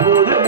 我的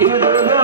ಇದು